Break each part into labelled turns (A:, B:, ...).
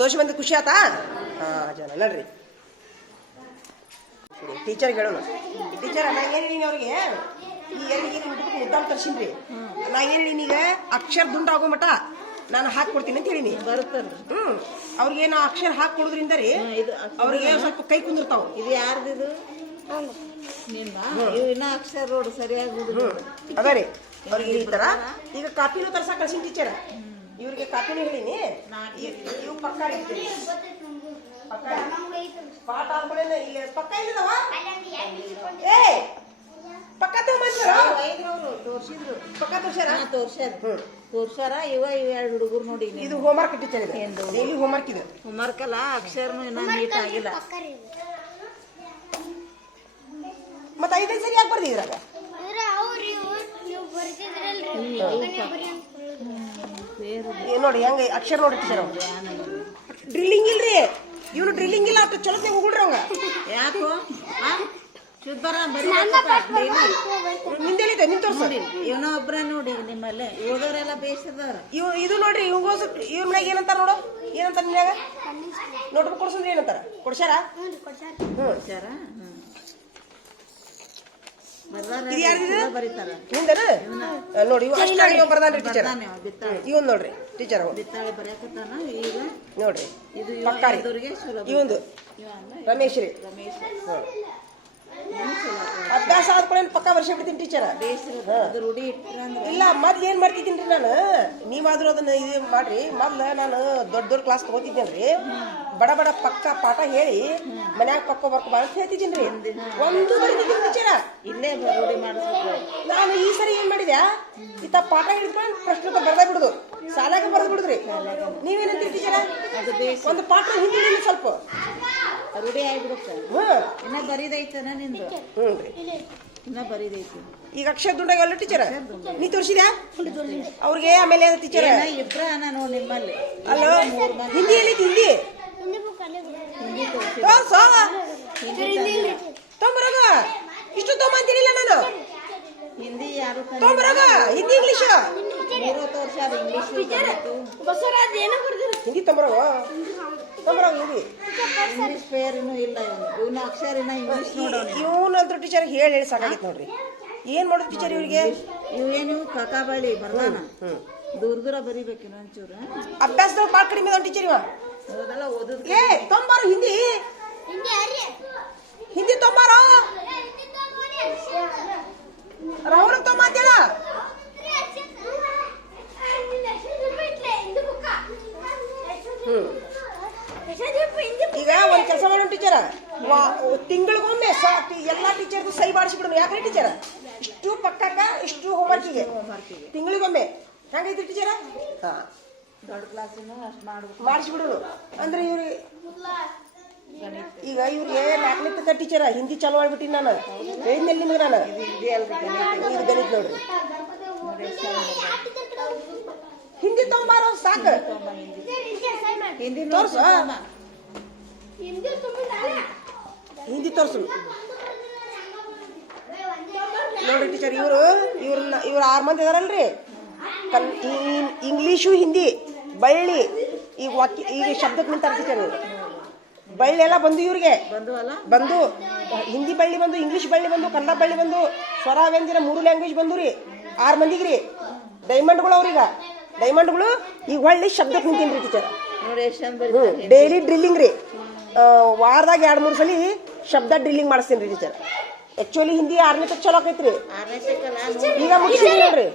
A: ತೋರ್ಸಿ ಬಂದ ಖುಷಿ ಆತಾ? ಹಾಂ ಜನ ನಡ್ರಿ. ಟೀಚರ್ ಹೇಳೋಣ. ಟೀಚರ್ ನಾ ಏನು ಹೇಳೀನಿ ಅವ್ರಿಗೆ? ಈ ಎಲ್ಲಿಗೆ ಮುದ್ದಾಮ್ ತರ್ಸಿನ್ರಿ? ನಾ ಏನು ಹೇಳೀನಿ ಈಗ? ಅಕ್ಷರ ದುಂಡ ಆಗೋ ಮಠ. ನಾನು ಹಾಕಿ ಕೊಡ್ತೀನಿ ಅಂತ ಹೇಳಿನಿ. ಹ್ಮ್. ಅವ್ರಿಗೆ ನಾ ಅಕ್ಷರ ಹಾಕಿ ಕೊಡೋದ್ರಿಂದ ರೀ ಅವ್ರಿಗೆ ಸ್ವಲ್ಪ ಕೈ ಕುಂದಿರ್ತಾವ.
B: ಇದು ಯಾರ್ದಿದು? ಇನ್ನ ಅಕ್ಷರ ರೋಡ್ ಸರಿಯಾಗಿ
A: ಅದ ರೀ. ಅವ್ರಿಗೆ ಈ ತರ. ಈಗ ಕಾಪಿನೂ ತರ್ಸಾ ಕಳ್ಸಿನ ಟೀಚರ್ ಇವ್ರಿಗೆ ಕಾಪಿನೂ ಹೇಳಿನಿ. ಇವ್- ಪಕ್ಕ ಇರ್ತೀರಿ. ಪಕ್ಕ. ಪಾಠ ಆದ್ಮೇಲೆ ಇಲ್ಲಿ ಪಕ್ಕ ಇಲ್ಲದವ? ಏ! ಪಕ್ಕ ತಗೊಂಬಂದ್ರ
B: ತೋರ್ಸಿದ್ರು
A: ಪಕ್ಕ ತೋರ್ಸ್ಯಾರ?
B: ಹಾ ತೋರ್ಸ್ಯಾರ.
A: ತೋರ್ಸಾರ
B: ತೋರ್ಸ್ಯಾರ. ಇವ ಇವ ಎರಡು ಹುಡುಗರು ನೋಡಿ
A: ಇದು ಹೋಮ್ವರ್ಕ್ ಟೀಚರ್ ಇದೆ? ಡೈಲಿ ಹೋಮ್ವರ್ಕ್ ಇದೆ.
B: ಹೋಮ್ವರ್ಕ್ ಅಲ್ಲ ಅಕ್ಷರನು ಇನ್ನ ನೀಟ್ ಆಗಿಲ್ಲ.
A: ಮತ್ತೆ ಐದೈದು ಸರಿ ಯಾಕೆ ಬರ್ದಿ ನೀವು
B: ಬೇರೆ
A: ಏ ನೋಡಿ ಹೆಂಗ ಅಕ್ಷರ ನೋಡಿ ಟೀಚರ್ ಡ್ರಿಲ್ಲಿಂಗ್ ಇಲ್ರಿ. ಇವನು ಡ್ರಿಲ್ಲಿಂಗ್ ಇಲ್ಲ ಅಂತ ಚಲೋ ಹೋಗ್ಬಿಡ್ರಿ ಅವಂಗ.
B: ಯಾಕೋ? ಆ? ಶುದ್ಧರ ಬರೀ
A: ನಿಂದೆಲ್ಲಿದೆ? ನಿಂತು ತೋರ್ಸ.
B: ನೋಡಿ ಇವನ ಒಬ್ರ ನೋಡಿ ನಿಮ್ಮಲ್ಲಿ. ಉಳ್ದವರೆಲ್ಲ ಬೇಯಿಸಿದಾರ
A: ಇವ್ ಇದು ನೋಡ್ರಿ ಇವಂಗೋಸ್ ಇವ್ರ ಮನ್ಯಾಗ ಏನಂತಾರ ನೋಡು? ಏನಂತಾರ ನಿನ್ಯಾಗ ನೋಟ್ಬುಕ್ ಕೊಡ್ಸಂದ್ರೆ ಏನಂತಾರ? ಕೊಡ್ಸ್ಯಾರ? ಹ್ಮ್
B: ವಿಚಾರ
A: ನೋಡಿ ಇವ ಅಷ್ಟಾಗಿ ಇವ ಬರ್ದಾನ್ರಿ ಟೀಚರ್ ಇವನ್ ನೋಡ್ರಿ ಟೀಚರ್ ಅವ ನೋಡ್ರಿ ರೀ. ಇವಂದು. ರಮೇಶ್ ಅಭ್ಯಾಸ ಆದ್ಕೊಳ್ಳಿ ಪಕ್ಕ ವರ್ಷ ಬಿಡ್ತೀನಿ ಟೀಚರ್ ಇಲ್ಲ ಮೊದ್ಲು ಏನ್ ಮಾಡ್ತಿದ್ದೀನಿ ನಾನು? ನೀವಾದ್ರೂ ಅದನ್ನ ಇದು ಮಾಡ್ರಿ. ಮೊದ್ಲ ನಾನು ದೊಡ್ಡ ದೊಡ್ಡ ಕ್ಲಾಸ್ ತಗೋತಿದ್ದೇನ್ರಿ. ಬಡ ಬಡ ಪಕ್ಕ ಪಾಠ ಹೇಳಿ ಮನ್ಯಾಗ ಪಕ್ಕ ಬರ್ಕ ಅಂತ ಹೇಳ್ತಿದ್ದೀನಿ ಒಂದು ಬರೀತಿದ್ದೀನಿ ಟೀಚರ
B: ಇಲ್ಲೇ ರೂಢಿ ಮಾಡಿಸ್ಬೇಕು.
A: ನಾನು ಈ ಸರಿ ಏನ್ ಮಾಡಿದ್ಯಾ? ಇತ್ತ ಪಾಠ ಹಿಡ್ಕೊಂಡು ಪ್ರಶ್ನೆ ಬರ್ದ ಬಿಡುದು. ಸಾಲಾಗ ಬರ್ದು ಬಿಡುದ್ರಿ. ನೀವೇನಂತೀರಿ ಟೀಚರ ಒಂದು ಪಾಠ ಹಿಂದಿನ ಸ್ವಲ್ಪ.
B: ರೂಢಿ ಆಗಿಬಿಡುತ್ತೆ.
A: ಹ್ಮ್.
B: ಇನ್ನ ಬರೀದೈತನ ನಿಂದು?
A: ಹ್ಞೂ ರೀ.
B: ಇನ್ನ ಬರಿದೈತಿ.
A: ಈಗ ಅಕ್ಷರ ದುಂಡಾಗಲ್ಲ ಟೀಚರ್? ನೀ ತೋರಿಸಿದ್ಯಾ? ಅವ್ರಿಗೆ ಆಮೇಲೆ ಟೀಚರ್?
B: ಇಬ್ಬರ ನಾನು ನಿಮ್ಮಲ್ಲಿ?
A: ಅಲ್ಲೋ ಹಿಂದಿ ಹಿಂದಿ
B: ಹಿಂದಿ.
A: ಇಂಗ್ಲೀಷ್
B: ಪೇರ್ ಇನ್ನೂ ಇಲ್ಲ ಇವನು. ಇವನ ಅಕ್ಷರ ಇನ್ನ ಇಂಗ್ಲೀಷ್ ನೋಡೋಣ
A: ಇವನಂತೂ ಟೀಚರ್ ಹೇಳಿ ಹೇಳಿ ಸಾಕಾಗಿತ್ತು ನೋಡ್ರಿ. ಏನ್ ಮಾಡೋದು ಟೀಚರ್ ಇವ್ರಿಗೆ?
B: ಇವೇನು ಕಕಾಬಳಿ ಬರ್ದಾನ? ದೂರ ದೂರ ಬರಿಬೇಕು ಇನ್ನೊಂಚೂರು
A: ಅಭ್ಯಾಸದಾಗ ಭಾಳ ಕಡಿಮೆ ಅದ ಟೀಚರ್ ಇವ.
B: ಓದಲ್ಲ ಓದೋದ್
A: ಏ ತೊಂಬಾರು ಹಿಂದಿ. ಹಿಂದಿ ತೊಂಬಾರೋ? ರಾಹುಲ್ ತೊಂಬಂತೇಳ ಹ್ಮ್ ಈಗ ಒಂದ್ ಕೆಲಸ ಮಾಡೋಣ ಟೀಚರ್ ತಿಂಗಳಿಗೊಮ್ಮೆ ಎಲ್ಲ ಟೀಚರ್ದು ಸೈ ಮಾಡಿಸ್ಬಿಡೋಣ ಯಾಕ್ರಿ ಟೀಚರ್ ಇಷ್ಟು ಪಕ್ಕಕ್ಕ ಇಷ್ಟು ಹೋಮ್ವರ್ಕಿಗೆ
B: ಹೋಮ್ವರ್ಕಿಗೆ
A: ತಿಂಗಳಿಗೊಮ್ಮೆ ಹೆಂಗೈತಿ ಟೀಚರ ಹಾ
B: ದೊಡ್ಡ ಕ್ಲಾಸಿನ ಅಷ್ಟು ಮಾಡ್ಬೇಕು.
A: ಮಾಡಿಸ್ಬಿಡೋಣ ಅಂದ್ರೆ
B: ಇವ್ರಿ
A: ಈಗ ಇವ್ರು ನಾಲ್ಕನೇ ತಕ್ಕ ಟೀಚರ ಹಿಂದಿ ಚಾಲು ಮಾಡ್ಬಿಟ್ಟಿನಿ ನಾನು. ಹೇಳಿದ್ನಲ್ಲಿ ನಿಮ್ಗೆ ನಾನು? ಇದು ಗಣಿತ ನೋಡ್ರಿ. ಹಿಂದಿ ತೊಂಬಾರ ಸಾಕು.
B: ಹಿಂದಿ.
A: ತೋರ್ಸ ಹಿಂದಿ ತೋರ್ಸು. ನೋಡ್ರಿ ಟೀಚರ್ ಇವರು ಇವ್ರನ್ನ ಇವ್ರು ಆರು ಮಂದಿ ಇದಾರಲ್ರಿ. ಕನ್ ಈ- ಇಂಗ್ಲೀಷು ಹಿಂದಿ ಬಳ್ಳಿ ಈಗ ವಾಕ್ಯ ಈಗ ಶಬ್ದಕ್ಕೆ ನಿಂತಾರ ಟೀಚರ್ ಬಳ್ಳಿ ಎಲ್ಲ ಬಂದು ಇವ್ರಿಗೆ.
B: ಬಂದು
A: ಹಿಂದಿ ಬಳ್ಳಿ ಬಂದು ಇಂಗ್ಲೀಷ್ ಬಳ್ಳಿ ಬಂದು ಕನ್ನಡ ಬಳ್ಳಿ ಬಂದು ಸ್ವರ ವ್ಯಂಜನ ಮೂರು ಲ್ಯಾಂಗ್ವೇಜ್ ಬಂದು ರೀ. ಆರು ಮಂದಿಗೆ ರೀ. ಡೈಮಂಡ್ಗಳು ಅವ್ರೀಗ. ಡೈಮಂಡ್ಗಳು ಈಗ ಒಳ್ಳೆ ಶಬ್ದಕ್ಕೆ ನಿಂತೀನಿ ರೀ ಟೀಚರ್ ಡೈಲಿ ಡ್ರಿಲ್ಲಿಂಗ್ ರೀ. ವಾರದಾಗ ಎರಡು ಮೂರು ಸಲ ಶಬ್ದ ಡ್ರಿಲ್ಲಿಂಗ್ ಮಾಡಿಸ್ತೀನಿ ರೀ ಟೀಚರ್. ಆ್ಯಕ್ಚುಲಿ ಹಿಂದಿ ಆರನೇ ತಕ್ಕ ಚಲೋ
B: ಆಕೈತ್ರಿ
A: ಈಗ ಮುಗಿಸಿದ್ರಿ ನೋಡ್ರಿ.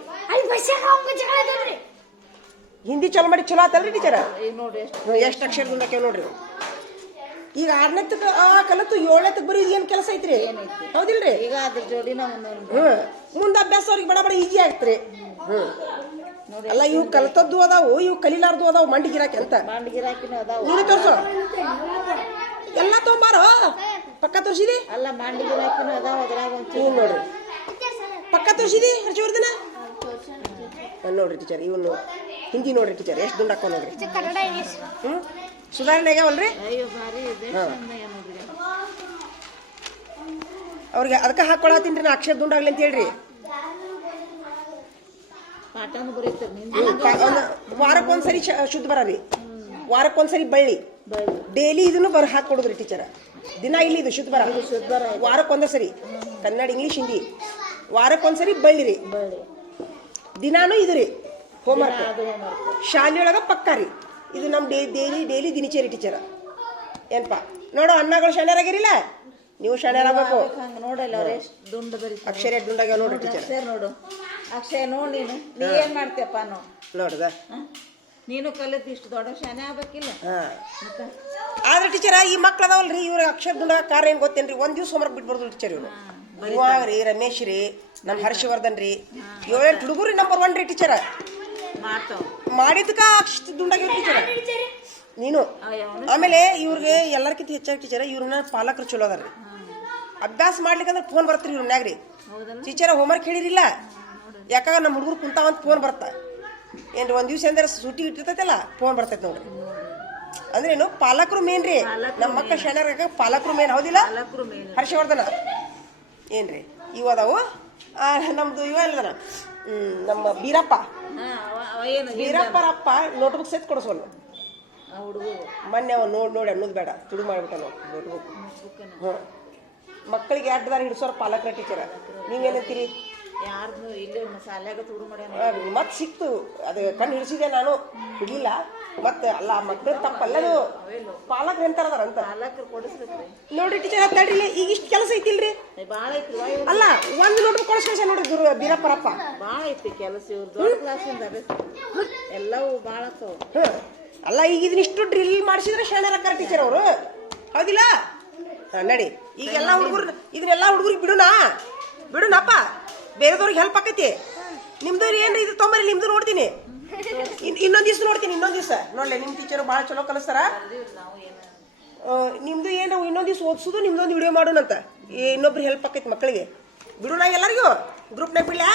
A: ಹಿಂದಿ ಚಲೋ ಮಾಡಿ ಚಲೋ ಆತಲ್ರಿ ಟೀಚರ್
B: ಎಷ್ಟು
A: ಅಕ್ಷರ ಮುಂದಕ್ಕೆ ನೋಡ್ರಿ. ಈಗ ಆರನೇ ತಕ್ಕ ಆ ಕಲತ್ತು ಏಳನೇ ತಕ್ಕ ಬರೀ ಏನು ಕೆಲಸ ಐತ್ರಿ? ಹೌದಿಲ್ರಿ?
B: ಈಗ ಅದ್ರ ಜೋಡಿನ
A: ಹ್ಞೂ ಮುಂದೆ ಅಭ್ಯಾಸ ಅವ್ರಿಗೆ ಬಡ ಬಡ ಈಜಿ ಆಗ್ತ್ರಿ. ಹ್ಞೂ
B: ನೋಡಿ
A: ಅಲ್ಲ ಇವು ಕಲ್ತದ್ದು ಅದಾವು ಇವು ಕಲಿಲಾರ್ದು ಅದಾವು ಮಂಡಿ ಗಿರಾಕಿ ಅಂತ ನೀನು ತೋರ್ಸು. ಎಲ್ಲ ತೊಗೊಂಬಾರೋ? ಪಕ್ಕ ತೋರಿಸಿದಿ?
B: ಅಲ್ಲ ಅದಾವ ಅದ್ರಾಗ
A: ಹ್ಞೂ
B: ಒಂಚೂರು
A: ನೋಡ್ರಿ. ಪಕ್ಕ ತೋರಿಸಿದಿ ಹರ್ಷವರ್ಧನ? ನೋಡ್ರಿ ಟೀಚರ್ ಇವನು ಹಿಂದಿ ನೋಡ್ರಿ ಟೀಚರ್ ಎಷ್ಟು ದುಂಡು ಹಾಕೋ ನೋಡ್ರಿ ಹ್ಞೂ ಸುಧಾರಣೆ ಆಗ್ಯಾವಲ್ರಿ ಹಾ. ಅವ್ರಿಗೆ ಅದಕ್ಕೆ ಹಾಕೊಳತ್ತೀನಿ ನಾ ಅಕ್ಷರ ದುಂಡಾಗ್ಲಿ ಅಂತ ಹೇಳ್ರಿ. ವಾರಕ್ಕೊಂದ್ಸರಿ ಶುದ್ಧ ಬರರಿ ವಾರಕ್ಕೊಂದ್ಸರಿ ಬಳ್ಳಿ. ಡೈಲಿ ಇದನ್ನು ಬರ ಹಾಕಿ ಕೊಡುದ್ರಿ ಟೀಚರ್ ದಿನ ಇಲ್ಲಿ ಇದು ಶುದ್ಧ ಬರ. ವಾರಕ್ಕೊಂದ ಸರಿ. ಕನ್ನಡ ಇಂಗ್ಲೀಷ್ ಹಿಂದಿ ವಾರಕ್ಕೊಂದ್ಸರಿ ಬಳ್ಳಿ ರೀ
B: ಬಳ್ಳಿ.
A: ದಿನಾನು ಇದು ರೀ ಹೋಮ್ವರ್ಕ್ ಶಾಲೆಯೊಳಗೆ ಪಕ್ಕ ರೀ. ಇದು ನಮ್ಮ ಡೇ ಡೈಲಿ ಡೈಲಿ ದಿನಚರಿ ಟೀಚರ್ ಏನಪ್ಪ ನೋಡು ಅಣ್ಣಗಳು ಶಾಣ್ಯರಾಗಿರಿಲ್ಲ ನೀವು ಶಾಣ್ಯರಾಗಬೇಕು
B: ನೋಡಲ್ಲ
A: ಅಕ್ಷರ ದುಂಡಾಗ ನೋಡ್ರಿ ಟೀಚರ್
B: ನೋಡು. ಅಕ್ಷಯ ನೋಡಿ ನೀನು. ನೀ ಏನ್ ಮಾಡ್ತೀಯಪ್ಪ
A: ನೋಡ್ದ?
B: ನೀನು ಕಲಿತು ಇಷ್ಟು ದೊಡ್ಡ ಶಾನೆ ಆಗ್ಬೇಕಿಲ್ಲ.
A: ಹಾ. ಆದ್ರೆ ಟೀಚರ ಈ ಮಕ್ಳು ಅದಾವಲ್ರಿ ಇವ್ರ ಅಕ್ಷರ ದುಡ ಕಾರ್ಯ ಏನ್ ಗೊತ್ತೇನ್ರಿ? ಒಂದ್ ದಿವ್ಸ ಹೋಮ್ವರ್ಕ್ ಬಿಟ್ಬಾರ್ದು ಟೀಚರ್ ಇವ್ರು. ಇವಾಗ ರೀ ರಮೇಶ್ ರೀ ನಮ್ಮ ಹರ್ಷವರ್ಧನ್ ರೀ. ಏಳೆಂಟು ಹುಡುಗರು ನಂಬರ್ ಒನ್ ರೀ ಟೀಚರ್ ಮಾಡಿದ್ಕ ಅಕ್ಷ ದುಂಡಾಗಿ ಟೀಚರ್ ನೀನು. ಆಮೇಲೆ ಇವ್ರಿಗೆ ಎಲ್ಲರ್ಕಿಂತ ಹೆಚ್ಚಾಗಿ ಟೀಚರ್ ಇವ್ರನ್ನ ಪಾಲಕರು ಚಲೋ ಅದಾರ್ರಿ. ಅಭ್ಯಾಸ ಮಾಡ್ಲಿಕ್ಕಂದ್ರೆ ಫೋನ್ ಬರ್ತೀರಿ ಇವ್ರ ಮ್ಯಾಗ್ರಿ.
B: ಹೌದಲ್ಲ?
A: ಟೀಚರ್ ಹೋಮ್ವರ್ಕ್ ಹೇಳಿರಿಲ್ಲ. ಯಾಕಾಗ ನಮ್ಮ ಹುಡುಗರು ಕುಂತಾವಂತ ಫೋನ್ ಬರ್ತಾ. ಏನ್ರಿ ಒಂದು ದಿವಸ ಅಂದ್ರೆ ಸೂಟಿ ಇಟ್ಟಿರ್ತೈತಲ್ಲ ಫೋನ್ ಬರ್ತೈತೆ ನೋಡ್ರಿ. ಅಂದ್ರೆ ಏನು ಪಾಲಕರು ಮೇನ್ ರೀ. ನಮ್ಮ ಮಕ್ಕಳ ಶಾಣ್ಯಾರ ಪಾಲಕರು ಮೇನ್ ಹೌದಿಲ್ಲ? ಹರ್ಷವರ್ಧನ. ಏನ್ರಿ ಇವು ಅದಾವು? ನಮ್ದು ಇವ ಅಲ್ಲದನ ನಮ್ಮ ಬೀರಪ್ಪ.
B: ಏನು
A: ಬೀರಪ್ಪರಪ್ಪ ನೋಟ್ಬುಕ್ ಸೆತ್ ಕೊಡಿಸೋಲ್ಲ ಮೊನ್ನೆ ಅವ ನೋಡಿ ನೋಡಿ ಅನ್ನೋದು ಬೇಡ ತುಡು ಮಾಡ್ಬಿಟ್ಟ ನೋಟ್ಬುಕ್ ಹ್ಞೂ ಮಕ್ಕಳಿಗೆ ಎರಡು ದಾರಿ ಹಿಡಿಸೋರು ಪಾಲಕರ ಟೀಚರ ನೀವೇನಂತೀರಿ
B: ಯಾರ್ದು ಇಲ್ಲ ಶಾಲ್ಯಾಗ ತುಡು ಮಾಡ್ಯಾನ
A: ಮತ್ತೆ ಸಿಕ್ತು. ಅದು ಕಣ್ಣು ಹಿಡಿಸಿದೆ ನಾನು? ಬಿಡಲಿಲ್ಲ ಮತ್ತೆ ಅಲ್ಲ ಮತ್ತೆ ತಪ್ಪಲ್ಲದು ಪಾಲಕ್ ಎಂತಾರದಾರ ಅಂತ.
B: ಪಾಲಕರು ಕೊಡಿಸ್ಬೇಕ್ರಿ
A: ನೋಡ್ರಿ ಟೀಚರ್ ಹತ್ತಾಡ್ರಿ ಈಗ ಇಷ್ಟು ಕೆಲಸ ಐತಿಲ್ರಿ?
B: ಭಾಳ ಐತಿ
A: ಅಲ್ಲ ಒಂದು ನೋಟ್ಬುಕ್ ಕೊಡಿಸ್ಕಳ್ಸ ನೋಡ್ರಿ ಗುರು ಬೀರಪ್ಪರಪ್ಪ.
B: ಭಾಳ ಐತಿ ಕೆಲಸ ಇವ್ರು. ದೊಡ್ಡ ಕ್ಲಾಸಿಂದ ಎಲ್ಲವೂ ಭಾಳ ಆಗ್ತಾವ
A: ಅಲ್ಲ ಈಗ ಇದನ್ನ ಇಷ್ಟು ಡ್ರಿಲ್ ಮಾಡಿಸಿದ್ರೆ ಶಾಣ್ಯರಕ್ಕಾರ ಟೀಚರ್ ಅವರು. ಹೌದಿಲ್ಲ? ನಡಿ. ಈಗ ಎಲ್ಲ ಹುಡುಗರು ಇದನ್ನೆಲ್ಲ ಹುಡುಗರಿಗೆ ಬಿಡುನಾ? ಬಿಡುನಪ್ಪ. ಬೇರೆದವ್ರಿಗೆ ಹೆಲ್ಪ್ ಆಕೈತಿ. ನಿಮ್ದು ಏನ್ರಿ ಇದು ತೊಂಬರಿ? ನಿಮ್ದು ನೋಡ್ತೀನಿ. ಇನ್- ಇನ್ನೊಂದ್ ದಿವ್ಸ ನೋಡ್ತೀನಿ ಇನ್ನೊಂದ್ ದಿವ್ಸ. ನೋಡ್ಲೆ ನಿಮ್ ಟೀಚರ್ ಭಾಳ ಚಲೋ ಕಲಿಸ್ತಾರ. ನಿಮ್ದು ಏನು ಇನ್ನೊಂದ್ ದಿವ್ಸ ಓದಿಸೋದು ನಿಮ್ದೊಂದು ವಿಡಿಯೋ ಮಾಡೋಣಂತ ಏ ಇನ್ನೊಬ್ರು ಹೆಲ್ಪ್ ಆಕೈತಿ ಮಕ್ಕಳಿಗೆ ಬಿಡೋಣ ಎಲ್ಲರಿಗೂ? ಗ್ರೂಪ್ನಾಗ ಬಿಡ್ಲಾ?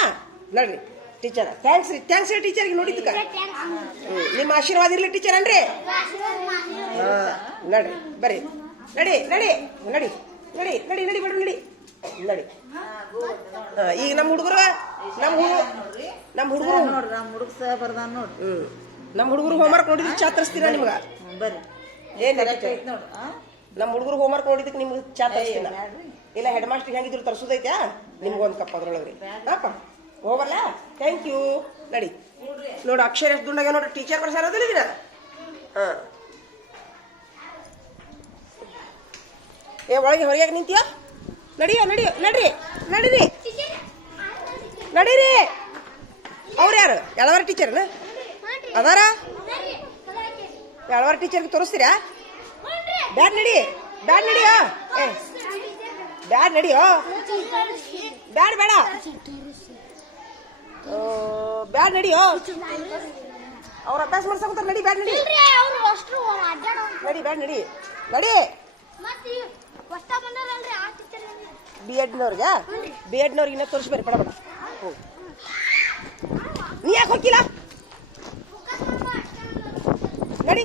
A: ನೋಡ್ರಿ ಟೀಚರ್ ಥ್ಯಾಂಕ್ಸ್ ರೀ ಥ್ಯಾಂಕ್ಸ್ ರೀ ಟೀಚರ್ಗೆ ನೋಡಿದ್ದಕ್ಕ. ನಿಮ್ಮ ಆಶೀರ್ವಾದ ಇರ್ಲಿ ಟೀಚರ್ ಅನ್ರಿ. ಹಾಂ ಬರ್ರಿ. ನಡಿ ನಡಿ ನಡಿ ನಡಿ ನಡಿ ನಡಿ ಬಿಡು ನಡಿ. ನಡಿ ಹಾ, ಈಗ ನಮ್ಮ ಹುಡುಗರು ನಮ್ಮ ಹುಡುಗರು ನಮ್ಮ ಹುಡುಗರು
B: ನೋಡ್ರಿ ನಮ್ಮ ಹುಡುಗ ಸಹ ಬರ್ದಾನ ನೋಡ್ರಿ.
A: ಹ್ಮ್. ನಮ್ಮ ಹುಡುಗರು ಹೋಮ್ವರ್ಕ್ ನೋಡಿದ್ರೆ ಚಾ ತರಿಸ್ತೀನ ನಿಮ್ಗೆ?
B: ಬರ್ರಿ.
A: ಏನ್
B: ಆ?
A: ನಮ್ಮ ಹುಡುಗರು ಹೋಮ್ವರ್ಕ್ ನೋಡಿದಕ್ಕೆ ನಿಮ್ಗೆ ಚಾ ತರಿಸ್ತೀನ? ಇಲ್ಲ ಹೆಡ್ ಮಾಸ್ಟರ್ ಹೆಂಗಿದ್ರು ತರಿಸೋದೈತ್ಯಾ? ನಿಮ್ಗೆ ಒಂದು ಕಪ್ ಅದ್ರೊಳಗ್ರಿ. ಹಾಪ ಹೋಗಲ್ಲ ಥ್ಯಾಂಕ್ ಯು ನಡಿ. ನೋಡು ಅಕ್ಷರ ಎಷ್ಟು ದುಂಡಾಗ ನೋಡ್ರಿ. ಟೀಚರ್ ಬರ್ಸಾರೋದಿಲ್ಲ ಇದನ್ನ ಹಾಂ. ಏ ಒಳಗೆ ಹೊರಗೆ ನಿಂತೀಯ? ನಡಿಯೋ ನಡಿಯೋ ನಡ್ರಿ ನಡೀರಿ. ನಡೀರಿ. ಅವ್ರು ಯಾರು? ಎಳವಾರ ಟೀಚರ್ನ ಅದಾರ? ಎಳವಾರ ಟೀಚರ್ಗೆ ತೋರಿಸ್ತೀರಾ? ಬ್ಯಾಡ್ ನಡಿ ಬ್ಯಾಡ್ ನಡಿಯೋ? ಏ ಬ್ಯಾಡ್ ನಡಿಯೋ? ಬ್ಯಾಡ್ ಬೇಡ. ಬ್ಯಾಡ್ ನಡಿಯೋ? ಅವ್ರ ಅಭ್ಯಾಸ ಮಾಡ್ಸಕೊಂತಾರ ನಡಿ ಬ್ಯಾಡ್ ನಡಿ. ನಡಿ ಬ್ಯಾಡ್ ನಡಿ. ನಡಿ. ಬಿ ಎಡ್ನವ್ರಿಗೆ ಬಿ ಎಡ್ನವ್ರಿಗೆ ಇನ್ನೂ ತೋರಿಸ್ಬೇರಿ ಪಡ ಬೇಡ ನೀ ಯಾಕೆ ಹೋಗಿಲ್ಲ ನಡಿ.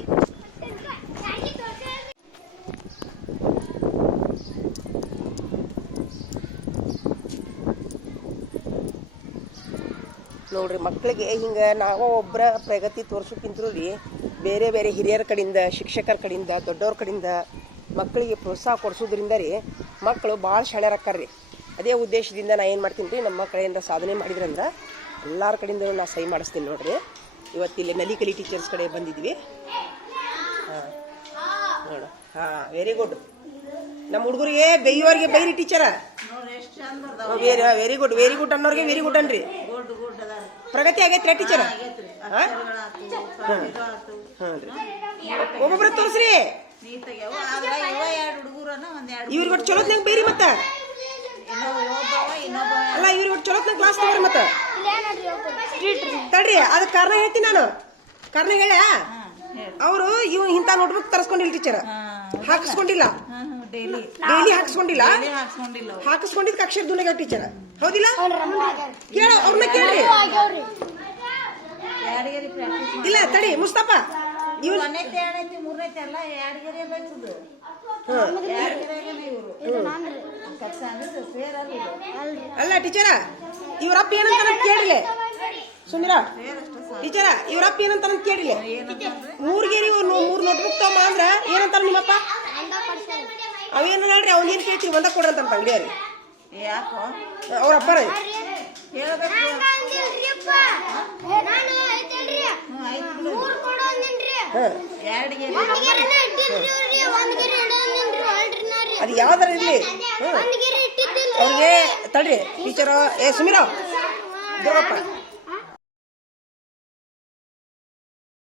A: ನೋಡ್ರಿ ಮಕ್ಕಳಿಗೆ ಹಿಂಗೆ ನಾವು ಒಬ್ಬರ ಪ್ರಗತಿ ತೋರ್ಸೋಕ್ಕಿಂತರೂ ರೀ ಬೇರೆ ಬೇರೆ ಹಿರಿಯರ ಕಡೆಯಿಂದ ಶಿಕ್ಷಕರ ಕಡೆಯಿಂದ ದೊಡ್ಡವ್ರ ಕಡೆಯಿಂದ ಮಕ್ಕಳಿಗೆ ಪ್ರೋತ್ಸಾಹ ಕೊಡಿಸೋದ್ರಿಂದ ರೀ ಮಕ್ಕಳು ಭಾಳ ಶಾಣ್ಯರಕ್ಕಾರ ರೀ ಅದೇ ಉದ್ದೇಶದಿಂದ ನಾ ಏನು ಮಾಡ್ತೀನಿ ರೀ ನಮ್ಮ ಕಡೆಯಿಂದ ಸಾಧನೆ ಮಾಡಿದ್ರಂದ್ರೆ ಎಲ್ಲರ ಕಡೆಯಿಂದ ನಾ ಸಹಿ ಮಾಡಿಸ್ತೀನಿ ನೋಡ್ರಿ. ಇವತ್ತಿಲ್ಲಿ ನಲಿಕಲಿ ಟೀಚರ್ಸ್ ಕಡೆ ಬಂದಿದ್ವಿ. ಹಾಂ ನೋಡು. ಹಾಂ ವೆರಿ ಗುಡ್ ನಮ್ಮ ಹುಡುಗರಿಗೆ ಬೈಯೋರಿಗೆ ಬೈರಿ teacher very very good very good ಅನ್ನೋರಿಗೆ very good ಅನ್ರಿ ಪ್ರಗತಿ ಆಗೈತ್ರಿ ಟೀಚರ್ ಹಾಂ ಹ್ಞೂ ರೀ ಒಬ್ಬೊಬ್ರು ತೋರಿಸ್ರಿ.
B: ನೀಟಾಗ್ಯಾವ ಆದ್ರ ಇವ ಎರಡು ಹುಡುಗರನ್ನ ಒಂದ್ ಎರಡು
A: ಇವ್ರಿಗೆ ಒಟ್ಟು ಚಲೋತ್ನಾಗ ಬೇರಿ ಮತ್ತ? ಅಲ್ಲ ಇವ್ರಿಗೆ ಒಟ್ಟು ಚಲೋತ್ನಾಗ ಕ್ಲಾಸ್ ತಗೋರಿ ಮತ್ತ? ತಡ್ರಿ ಅದಕ್ಕೆ ಕಾರಣ ಹೇಳ್ತೀನಿ ನಾನು. ಕಾರಣ ಹೇಳ. ಅವರು ಇವ್ ಇಂಥ ನೋಟ್ಬುಕ್ ತರಿಸ್ಕೊಂಡಿಲ್ಲ ಟೀಚರ್
B: ಹಾ
A: ಹಾಕಿಸ್ಕೊಂಡಿಲ್ಲ.
B: ಹಾ ಡೈಲಿ
A: ಡೈಲಿ ಹಾಕಿಸ್ಕೊಂಡಿಲ್ಲ.
B: ಹಾಕಿಸ್ಕೊಂಡಿದ್.
A: ಹಾಕಿಸ್ಕೊಂಡಿದ್ಕ ಅಕ್ಷರ ದುನಿಗ ಟೀಚರ್ ಹೌದಿಲ್ಲ? ಕೇಳ ಅವ್ರನ್ನ ಕೇಳ್ರಿ. ಇಲ್ಲ ತಡಿ ಮುಸ್ತಫ
B: ಯಾರಿಗಾರಿ
A: ಅಲ್ಲ ಟೀಚರ ಇವ್ರಪ್ಪ ಏನಂತ ಕೇಳಿಲ್ಲ.
B: ಸಾಕು.
A: ಟೀಚರ ಇವ್ರಪ್ಪ ಏನಂತ ಅಂತ ಕೇಳಿಲ್ಲ. ಮೂರ್ಗೇರಿ ಮೂರ್ ನೋಟ್ಬುಕ್ ತಗೊಂಬ ಅಂದ್ರ ಏನಂತಾರ ನಿಮ್ಮಪ್ಪ? ಅವೇನು ಹೇಳ್ರಿ ಅವ್ನ ಏನ್ ಕೇಳ್ತೀವಿ ಒಂದ ಕೊಡ್ರಂತ ಅಂತ ಅಂಗಡಿಯವ್ರಿ.
B: ಯಾಕೋ?
A: ಅವ್ರ ಅಪ್ಪರ.
B: ಹೇಳ್ಬೇಕು ಹ್ಞೂ ಆಯ್ತು ಬಿಡು
A: ಹ್ಮ್
B: ಎರಡಿಗೆ
A: ಅದು ಯಾವ್ದಾರ ಇರ್ಲಿ? ಅವ್ರಿಗೆ ತಡ್ರಿ ಟೀಚರ್. ಏ ಸುಮಿರಾ. ದುರ್ಗಪ್ಪ.